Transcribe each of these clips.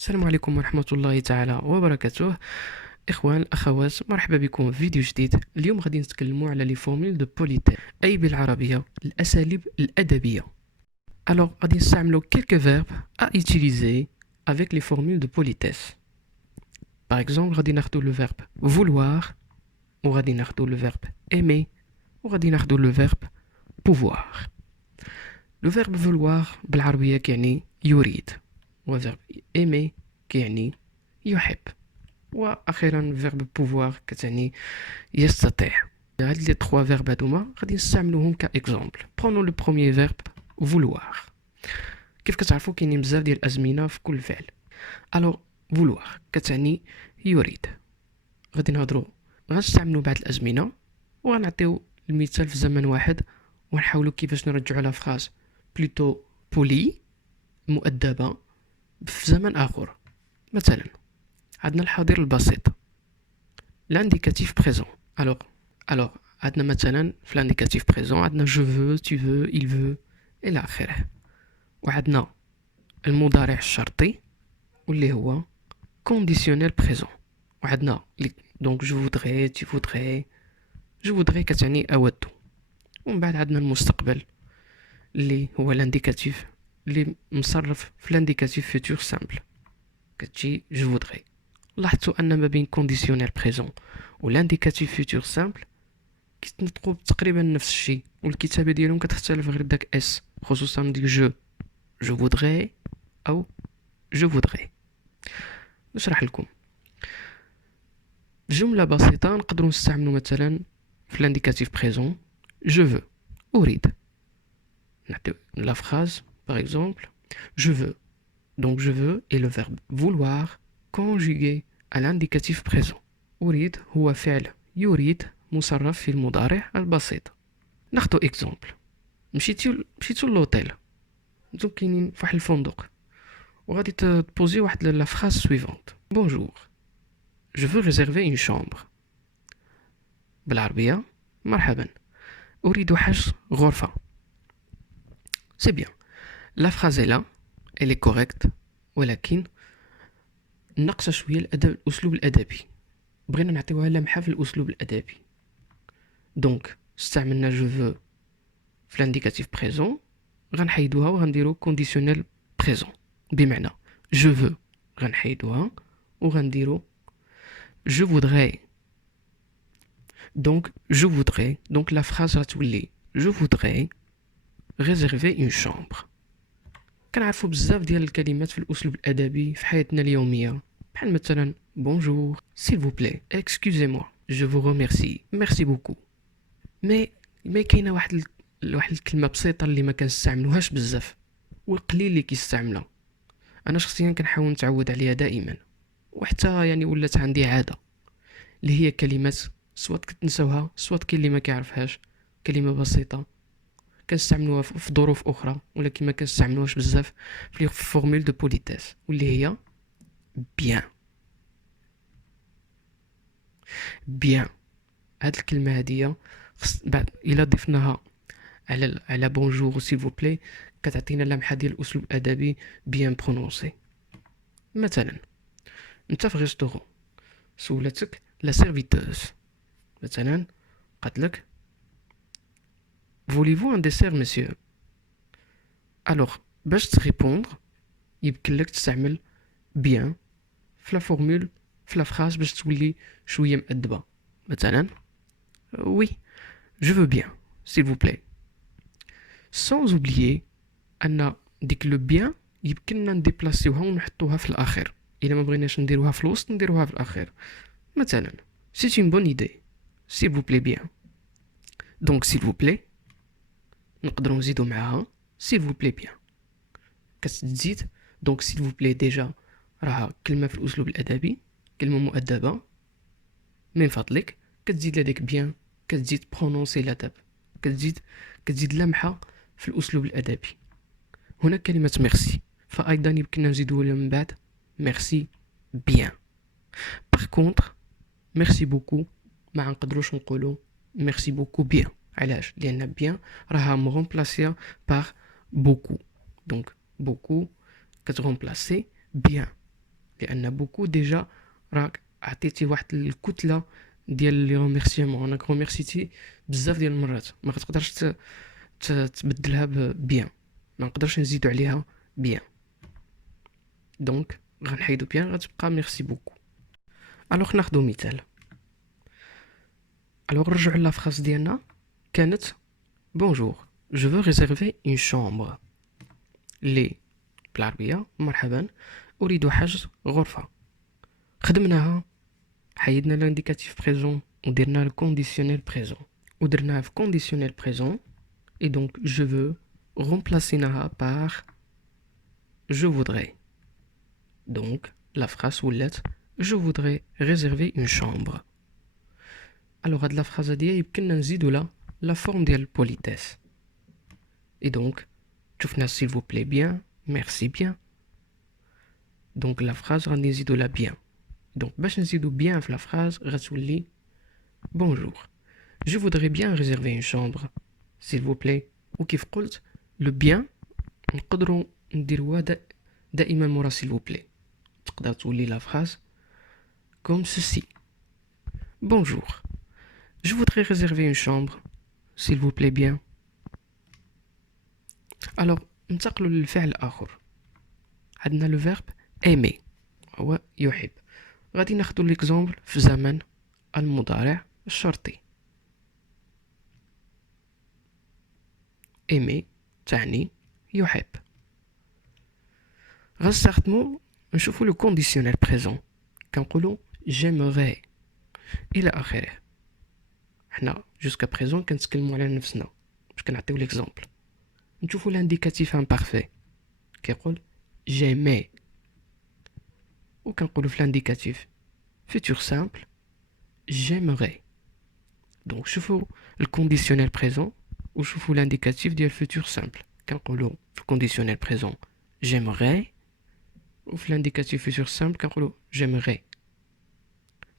السلام عليكم ورحمة الله تعالى وبركاته. إخوان الأخوات، مرحبا بكم في فيديو جديد. اليوم غادي نتكلموا على لي فورمول دو بوليتيس، أي بالعربية الأساليب الأدبية. Alors غادي نستعملوا quelques verbes à utiliser avec les formules de politesse. Par exemple غادي ناخدو le verbe vouloir وغادي ناخدو le verbe aimer وغادي ناخدو le verbe pouvoir. Le verbe vouloir بالعربية كيعني يريد، وverbe aimer كيعني يحب، واخيرا verbe pouvoir كتعني يستطيع. هاد لي 3 verbes هادوما غادي نستعملوهم كاكزامبل. Prenons le premier verbe vouloir. كيف كتعرفوا كاينين بزاف ديال الازمنه في كل فعل. alors vouloir كتعني يريد. غادي غنستعملوا بعض الازمنه وغنعطيو المثال في زمن واحد ونحاولوا كيفاش نرجعوا لا فراز بلوتو بولي مؤدبه في زمن اخر. مثلا عندنا الحاضر البسيط l'indicatif présent. alors عندنا مثلا في l'indicatif présent عندنا je veux, tu veux, il veut الى اخره. وعندنا المضارع الشرطي واللي هو conditionnel présent. وعندنا donc je voudrais, tu voudrais, je voudrais كتعني اود. ومن بعد عندنا المستقبل اللي هو l'indicatif اللي مصرف في l'indicatif futur simple كتجي je voudrais. لاحظتوا ان ما بين conditionnel présent و l'indicatif futur simple كيتنطقوا تقريبا نفس الشيء، والكتابه ديالهم كتختلف غير داك اس، خصوصا ديك je voudrais او je voudrais. نشرح لكم جمله بسيطه. نقدروا نستعملوا مثلا في l'indicatif présent je veux اريد. نعطيو la phrase par exemple je veux. donc je veux est le verbe vouloir conjugué à l'indicatif présent. أريد هو فعل يريد مصرف في المضارع البسيط. ناخدو اكزامبل. مشيتو لوطيل، نتو كاينين فواحد الفندق وغادي تبوزي واحد لا فراز سويفونت. بونجور je veux réserver une chambre. بالعربية مرحبا أريد حجز غرفة. سي بيان، لا فراز لا elle est correcte، ولكن نقص شويه الاسلوب الادبي، بغينا نعطيوها لمحه في الاسلوب الادبي. دونك استعملنا جو فو في لانديكاتيف بريزون، غنحيدوها وغنديرو كونديسيونيل بريزون. بمعنى جو فو غنحيدوها وغنديرو جو فودغي. دونك جو فودغي، دونك لا فراز غتولي جو فودغي réserver une chambre. كنعرفوا بزاف ديال الكلمات في الاسلوب الادبي في حياتنا اليوميه، بحال مثلا bonjour, s'il vous plaît, excusez-moi, je vous remercie, merci beaucoup. مي كاينه واحد الكلمه بسيطه اللي ما كنستعملوهاش بزاف والقليل اللي كيستعملها. انا شخصيا كنحاول نتعود عليها دائما، وحتى يعني ولات عندي عاده، اللي هي كلمات سواء كتنساوها سواء كاين اللي ما كيعرفهاش. كلمه بسيطه كنستعملوها في ظروف اخرى ولكن ما كنستعملوهاش بزاف في فورمول دو بوليتيس، واللي هي بيان. بيان هاد الكلمه هاديه بعد الا ضفناها على بونجور سيل فو بلاي كتعطينا لمحه ديال الاسلوب الادبي بيان برونونسي. مثلا انت في ريستورون سولتك لا سيرفيتوز، مثلا قالت لك voulez-vous un dessert monsieur. alors باش تريبوندر يمكن لك تستعمل بيان في لا فورمول في لا فراز باش تولي شويه مؤدبه. مثلا oui je veux bien s'il vous plaît. sans oublier ان ديك لو بيان يمكننا نديبلاسيوها ونحطوها في الاخير. الا ما بغيناش نديروها في الوسط نديروها في الاخير. مثلا c'est une bonne idée s'il vous plaît bien. donc s'il vous plaît نقدروا نزيدوا معاها s'il vous plaît bien. كتزيد donc s'il vous plaît ديجا راها كلمه في الاسلوب الادبي، كلمه مؤدبه. من فضلك كتزيد لديك بيان، كتزيد برونونسي لادب، كتزيد لمحه في الاسلوب الادبي. هنا كلمه ميرسي فايضا يمكننا نزيدوها من بعد ميرسي بيان. باغ كونطخ ميرسي بوكو ما نقدروش نقولوا ميرسي بوكو بيان. علاش؟ لان بيان راها مغومبلاسيا باغ بوكو. دونك بوكو كتغومبلاسي بيان. لان بوكو ديجا راك عطيتي واحد الكتله ديال لي ريميرسيمون، راك ريميرسيتي بزاف ديال المرات، ما كتقدرش تبدلها بيان، ما نقدرش نزيدو عليها بيان. دونك غنحيدو بيان غتبقى ميرسي بوكو. الوغ ناخدو مثال. الوغ نرجعو لافراز ديالنا كانت بونجور je veux réserver une chambre. لي بالعربية مرحبا أريد حجز غرفة. خدمناها، حيدنا لانديكاتيف بريزون ودرنا الكونديسيونيل بريزون، ودرناها في كونديسيونيل بريزون et donc je veux remplacer par je voudrais. Donc la phrase ولات je voudrais réserver une chambre. Alors هاد la phrase هادي يمكننا نزيدو la forme ديال politesse. Et donc شوفنا s'il vous plaît bien, merci bien. Donc la phrase غادي نزيدو لا bien. Donc باش نزيدو bien في la phrase غتولي bonjour je voudrais bien réserver une chambre s'il vous plaît. وكيف قلت le bien نقدروا نديروها دائما مورا s'il vous plaît. تقدر تولي la phrase comme ceci. Bonjour, je voudrais réserver une chambre s'il vous plaît bien. Alors ننتقلوا للفعل الآخر. عندنا le verbe aimer هو يحب. غادي ناخدو ليكزامبل في زمن المضارع الشرطي. aimer تعني يحب. غنستخدمو نشوفو لو كونديسيونيل بريزون، كنقولو j'aimerais الى اخره. حنا جوسكا بريزون كنتكلمو على نفسنا، باش كنعطيو ليكزامبل. نشوفو لانديكاتيف امبارفي كيقول j'aimais، وكنقولو في لانديكاتيف futur simple j'aimerais. دونك شوفو الكونديسيونيل بريزون وشوفو لانديكاتيف ديال futur simple. كنقولو في الكونديسيونيل بريزون j'aimerais، وفي لانديكاتيف futur simple كنقولو j'aimerais.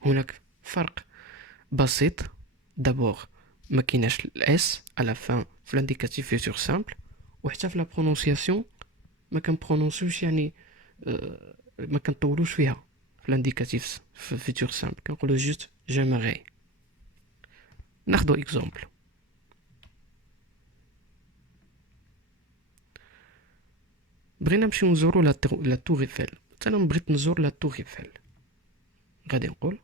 هناك فرق بسيط. دابور ما كايناش الاس على فان في لانديكاتيف futur simple، وحتى في لا برونونسياسيون ما كنبرونونسيوش، يعني ما كنطولوش فيها في لانديكاتيف في futur simple. كنقولو جوست j'aimerais. ناخدو اكزامبل. بغينا نمشيو نزورو لا تور ايفل. انا بغيت نزور لا تور ايفل، غادي نقول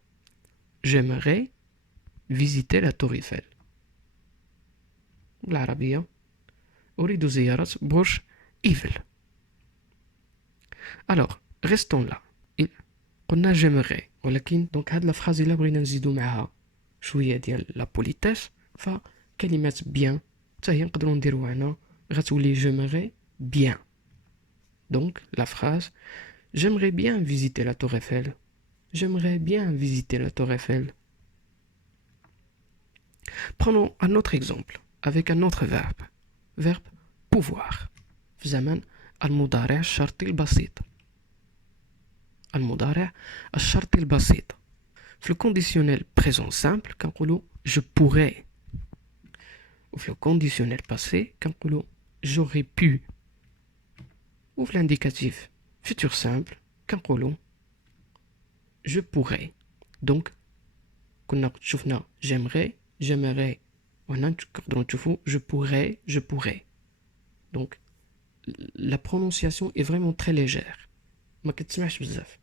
j'aimerais visiter la tour Eiffel. بالعربية أريد زيارة برج إيفل. alors restons là. قلنا j'aimerais، ولكن دونك هاد لا فراز إلا بغينا نزيدو معها شوية ديال لا بوليتيس، فكلمة bien حتى هي نقدرو نديروها هنا، غتولي j'aimerais bien. donc la phrase j'aimerais bien visiter la tour Eiffel. J'aimerais bien visiter la tour Eiffel. Prenons un autre exemple avec un autre verbe. Verbe pouvoir. في زمن المضارع الشرطي البسيط. المضارع الشرطي البسيط. في الكونديسيونيل بريزون سامبل كنقولو je pourrais. وفي الكونديسيونيل باسي كنقولو j'aurais pu. وفي الانديكاتيف futur simple كنقولو je pourrais. donc كنا شفنا j'aimerais وهنا نقدروا نشوفوا je pourrais. donc la prononciation est vraiment très légère، ما كتسمعش بزاف،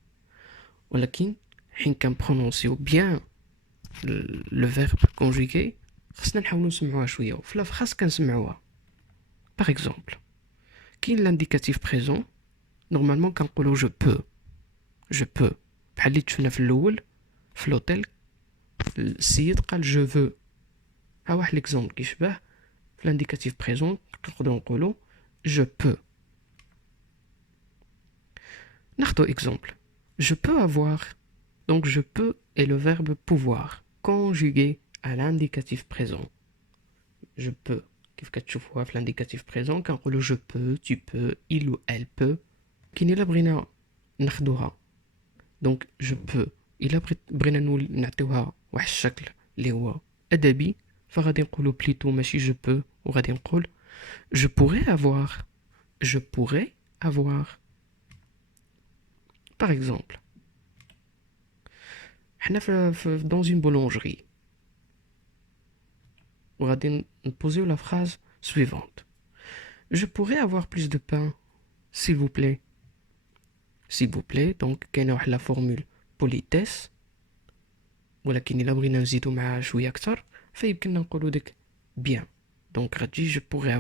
ولكن حين كنبرونونسيو bien le verbe conjugué خصنا نحاولوا نسمعوها شويه، وفي لا فراس كنسمعوها. par exemple كاين لانديكاتيف بريزون نورمالمون كنقولوا je peux بحال اللي شفنا في الاول في لوتيل السيد قال جو فو. ها واحد ليكزومبل كيشبه في لانديكاتيف بريزون نقدروا نقولوا جو بو. ناخدو اكزومبل je peux avoir. donc je peux est le verbe pouvoir conjugué à l'indicatif présent. je peux كيف كتشوفوها في لانديكاتيف بريزون كنقولوا je peux, tu peux, il ou elle peut. كاين الا بغينا ناخدوها دونك je peux الا بغينا نعطيوها واحد الشكل اللي هو ادبي، فغادي نقولوا بليتو ماشي je peux، وغادي نقول je pourrais avoir. je pourrais avoir. par exemple Dans une boulangerie. On va poser la phrase suivante. Je pourrais avoir plus de pain, s'il vous plaît. S'il vous plaît, donc, كاينة واحد la formule politesse. ولكن إلا بغينا نزيدو معها شوية أكتر فيمكننا نقولو ديك bien. Donc غتجي je pourrais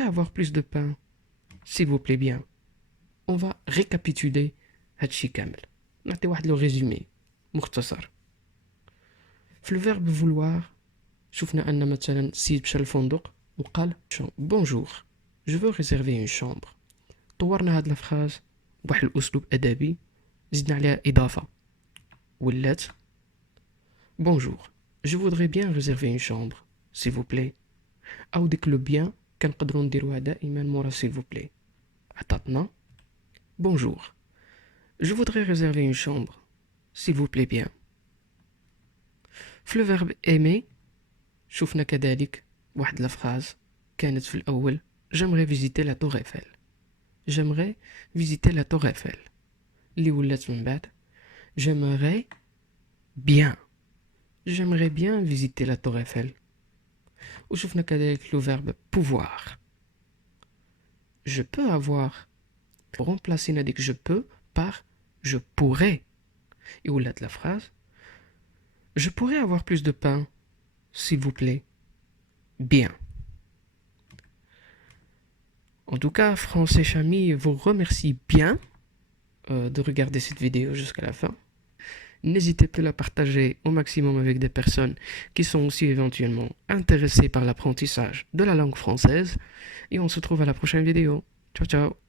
avoir plus de pain, s'il vous plaît bien. On va récapituler هادشي كامل. نعطي واحد لو ريزومي مختصر. في الفيرب vouloir شفنا أن مثلا السيد مشى للفندق وقال bonjour, je veux réserver une chambre. طورنا هاد الفراز بواحد الأسلوب أدبي زدنا عليها إضافة ولات bonjour, je voudrais bien réserver une chambre, s'il vous plaît. أو ديك لو bien كنقدروا نديروها دائما مورا s'il vous plaît. عطاتنا bonjour, je voudrais réserver une chambre, s'il vous plaît bien. في الفيرب aimer شفنا كذلك واحد الفراز كانت في الأول j'aimerais visiter la tour Eiffel. j'aimerais visiter la tour Eiffel اللي ولات من بعد j'aimerais bien. j'aimerais bien visiter la tour Eiffel. وشفنا كذلك le verbe pouvoir. je peux avoir remplacer ناديك je peux par je pourrais. Et ولات la phrase je pourrais avoir plus de pain, s'il vous plaît. Bien. En tout cas, Français Chami vous remercie bien de regarder cette vidéo jusqu'à la fin. N'hésitez pas à la partager au maximum avec des personnes qui sont aussi éventuellement intéressées par l'apprentissage de la langue française. Et on se retrouve à la prochaine vidéo. Ciao, ciao.